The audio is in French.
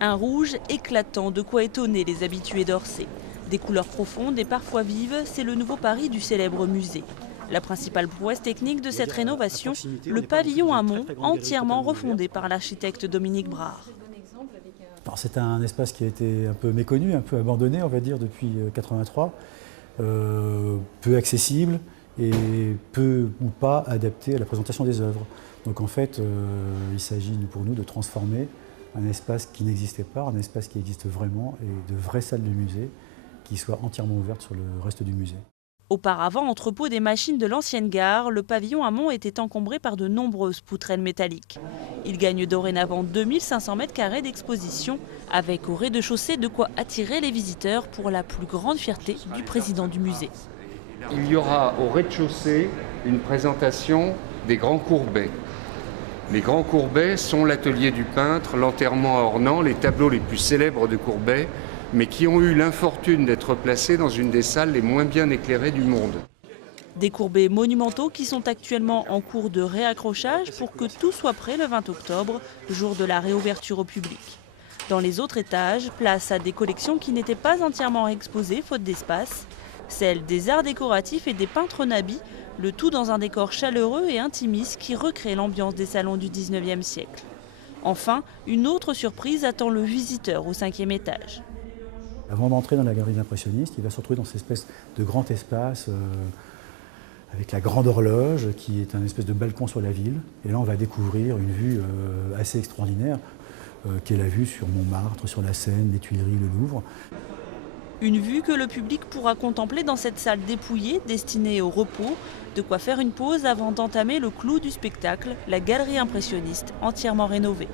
Un rouge éclatant, de quoi étonner les habitués d'Orsay. Des couleurs profondes et parfois vives, c'est le nouveau pari du célèbre musée. La principale prouesse technique de cette rénovation, le pavillon Hamon, entièrement refondé par l'architecte Dominique Brard. C'est un espace qui a été un peu méconnu, un peu abandonné, on va dire, depuis 83, peu accessible et peu ou pas adapté à la présentation des œuvres. Donc en fait, il s'agit pour nous de transformer un espace qui n'existait pas, un espace qui existe vraiment, et de vraies salles de musée qui soient entièrement ouvertes sur le reste du musée. Auparavant, entrepôt des machines de l'ancienne gare, le pavillon Hamon était encombré par de nombreuses poutrelles métalliques. Il gagne dorénavant 2500 m² d'exposition, avec au rez-de-chaussée de quoi attirer les visiteurs pour la plus grande fierté du président du musée. Il y aura au rez-de-chaussée une présentation des Grands Courbets. Les Grands Courbets sont l'atelier du peintre, l'enterrement à Ornans, les tableaux les plus célèbres de Courbet, mais qui ont eu l'infortune d'être placés dans une des salles les moins bien éclairées du monde. Des Courbets monumentaux qui sont actuellement en cours de réaccrochage pour que tout soit prêt le 20 octobre, jour de la réouverture au public. Dans les autres étages, place à des collections qui n'étaient pas entièrement exposées faute d'espace, celles des arts décoratifs et des peintres nabis, le tout dans un décor chaleureux et intimiste qui recrée l'ambiance des salons du 19e siècle. Enfin, une autre surprise attend le visiteur au 5e étage. Avant d'entrer dans la galerie des impressionnistes, il va se retrouver dans cette espèce de grand espace avec la grande horloge qui est un espèce de balcon sur la ville. Et là, on va découvrir une vue assez extraordinaire qui est la vue sur Montmartre, sur la Seine, les Tuileries, le Louvre. Une vue que le public pourra contempler dans cette salle dépouillée destinée au repos, de quoi faire une pause avant d'entamer le clou du spectacle, la galerie impressionniste entièrement rénovée.